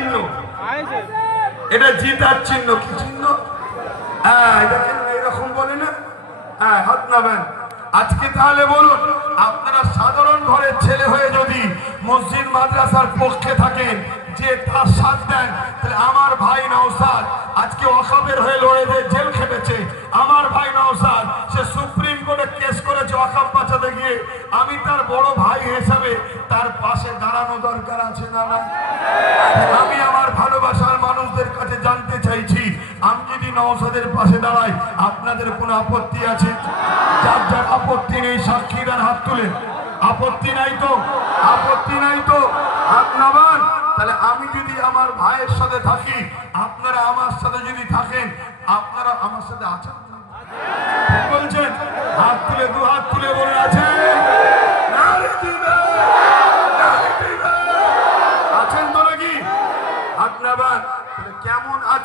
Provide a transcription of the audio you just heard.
চিহ্ন, এটা জিতার চিহ্ন। কি চিহ্ন? হ্যাঁ, দেখেন এরকম বলে না। হ্যাঁ, হাত নামেন। আজকে তাহলে বলুন, আপনারা সাধারণ ঘরের ছেলে হয়ে যদি মসজিদ মাদ্রাসার পক্ষে থাকেন, যে তার সাথ দেন, তাহলে আমার ভাই নওশাদ আজকে ওয়াকফের হয়ে লড়ে জেল খেটেছে। আমার ভাই নওশাদ সে সুপ্রিম কোর্টে কেস করেছে ওয়াকফ বাঁচাতে গিয়ে। আমি তার বড় ভাই হিসেবে তার পাশে দাঁড়ানো দরকার আছে না? না, আমি আমার ভালোবাসার মানুষদের কাছে জানতে চাইছি, আমি যদি নওশাদের পাশে দাঁড়াই আপনাদের কোনো আপত্তি আছে? যার যার আপত্তি নেই সাক্ষীদার হাত তুলে। আপত্তি নাই তো? আপত্তি নাই তো? হাত নামান। তাহলে আমি যদি আমার ভাইয়ের সাথে থাকি, আপনারা আমার সাথে যদি থাকেন, আপনারা আমার সাথে আছেন বলছেন? হাত তুলে, দু হাত তুলে বলে আছেন? আছেন তো নাকি? হাত নামান। কেমন আছে?